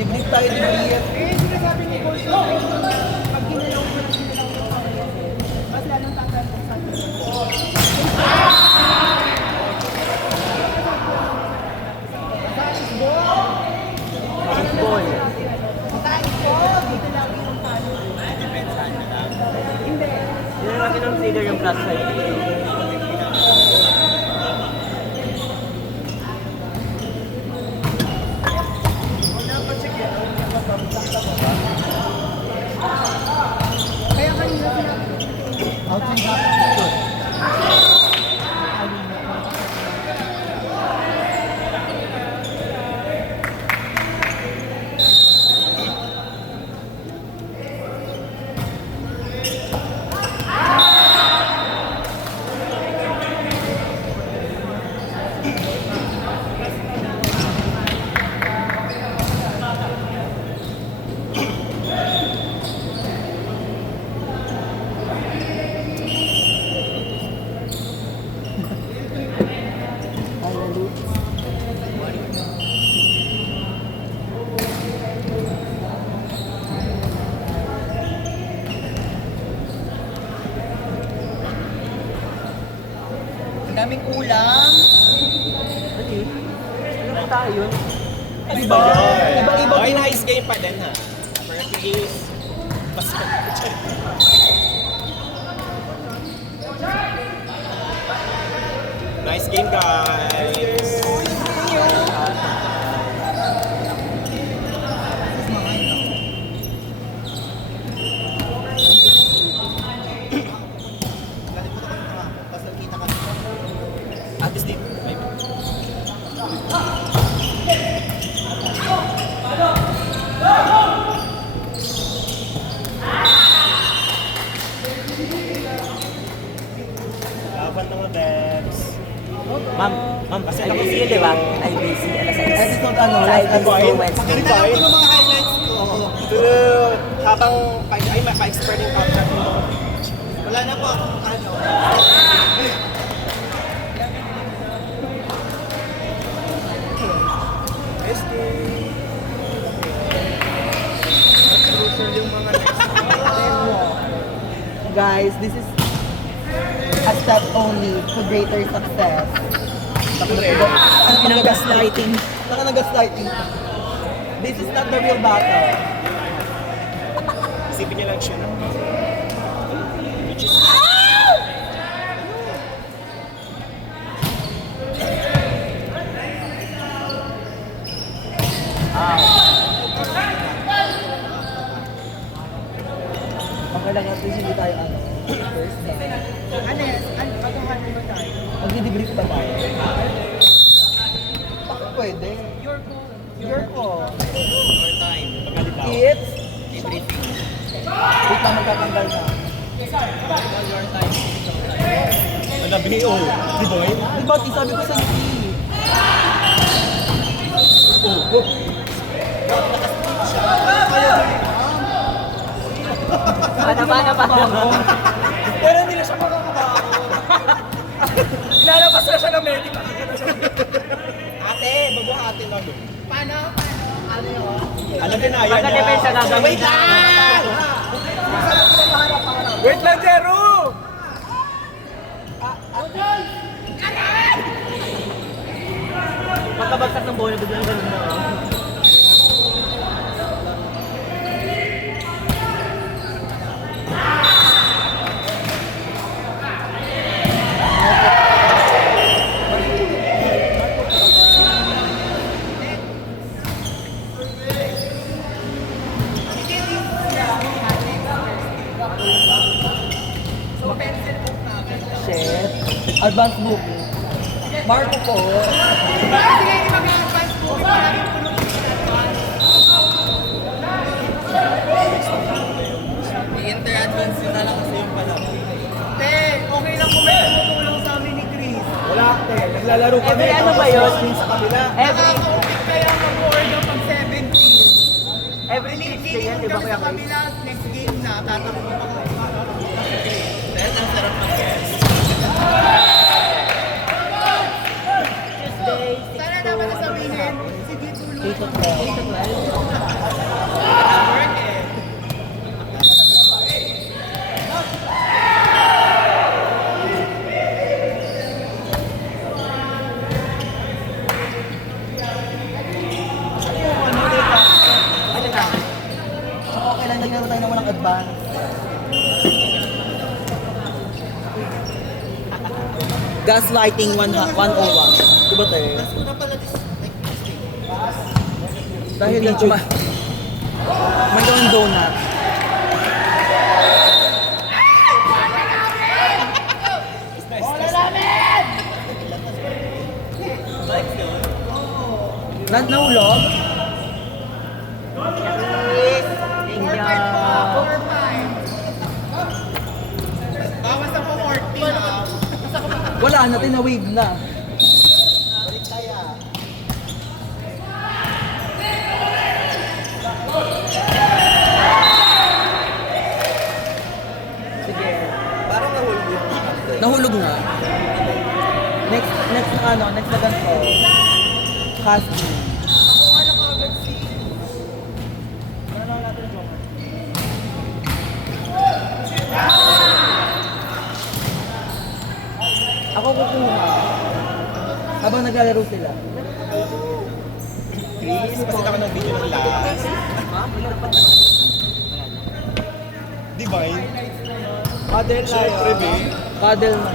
Debrief tayo, debrief. Eh, sinasabi ni Coach na pag ginalaw ko lang mas lalong tatanong sa atin. Ball. Tayo po, dito lang yung talo. Hindi. Yun lang natin ang trigger yung plus side. Kaya kanina sinabi Ang daming ulam. Okay. Ano pa tayo? Iba yun. Iba-iba Okay, din. nice game pa din ha. For at least, basta. Nice game, guys. At least dito. Laban ng mga devs. Ma'am, Kasi IBC ako- yun, di ba? IBC, alas 6. Episode ano? Sa Last IBC episode. Wednesday. Divine. Ito yung mga highlights ko. Habang pa-expert yung contract mo. Wala na po akong ano. Best game. Crucial yung mga next. Guys, this is a step only to greater success. Ang gaslighting. Saka nag-gaslighting. This is not the real battle. Isipin niya lang siya na. Which is... Okay lang natin hindi tayo ano. First time. Anes, pagkahanin mo tayo. Magdi-debrief pa tayo. Bakit pwede? Your call. Your call. Your time. Pagkalitaw. It's... Everything. Wait lang, magtatanggal na. Ano, BO? Di ba yun? Di ba, sabi ko sa iyo. Paano? Pero hindi na siya makakabaho. Lalabas na siya ng medical. Ate, babuhatin na doon. Paano? Ano yun? Alam din na, yan Pagka-depensa na. gagawin Wait na. lang! Wait lang, Jero! Pagkabagsak ng bola, biglang ganun na. So, pencil book na agad. Chef. Advance book. Marco po. Sige, di mag-advance book. Maraming tulong yung advance. I-inter-advance yun na lang kasi yung pala. Te, okay lang kung may tumutulong sa amin ni Chris. Wala, te. Naglalaro kami. Every ano ba yun? Sa kabila. Every Nakaka-upit kaya mag-board ng pag 17. every Tuesday yan, di ba kami kuya sa Chris? kabila, next game na, tatakbo pa kami. Dahil ang sarap ng guest. Tuesday, 6 Sana to naman ano nasabihin, hapon. sige tulong. 8 to 12. 8 to 12. advance. Gaslighting 101. Diba tayo? Dahil lang may gawang donut. Nahulog? Bawas ako 40 na. Wala na, tinawave na. Balik kaya. Sige. Parang nahulog yung Nahulog nga. Next na ganito. Casting. Ako kukuha. Habang naglalaro sila. Chris, kasi ako ng video ng last. Divine. Paddle na Siyempre, babe. Paddle na.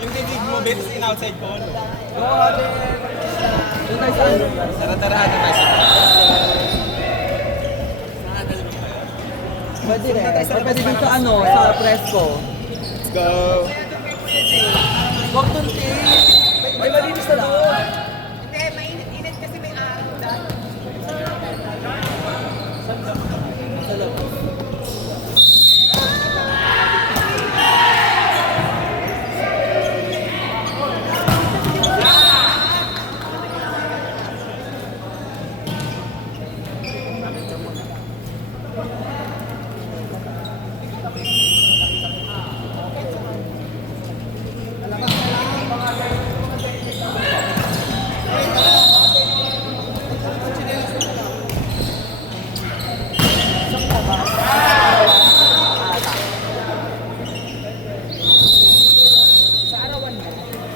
Yung bibig mo, babe, in outside ko, no? Doon tayo sa ano. Tara-tarahan na tayo sa Pwede rin. Pwede din sa ano, sa presko. Let's go! Huwag doon, may malinis na doon. Hindi, mainit-init kasi may araw dahil. Sa labas.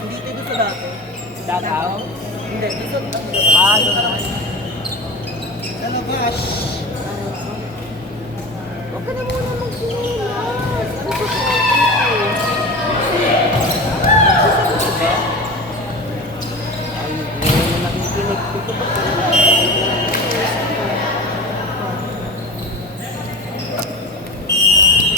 Hindi tayo doon sa dati. Dagaw? Hindi, doon sa... doon na. Ano ba? Huwag ka na muna magsinila.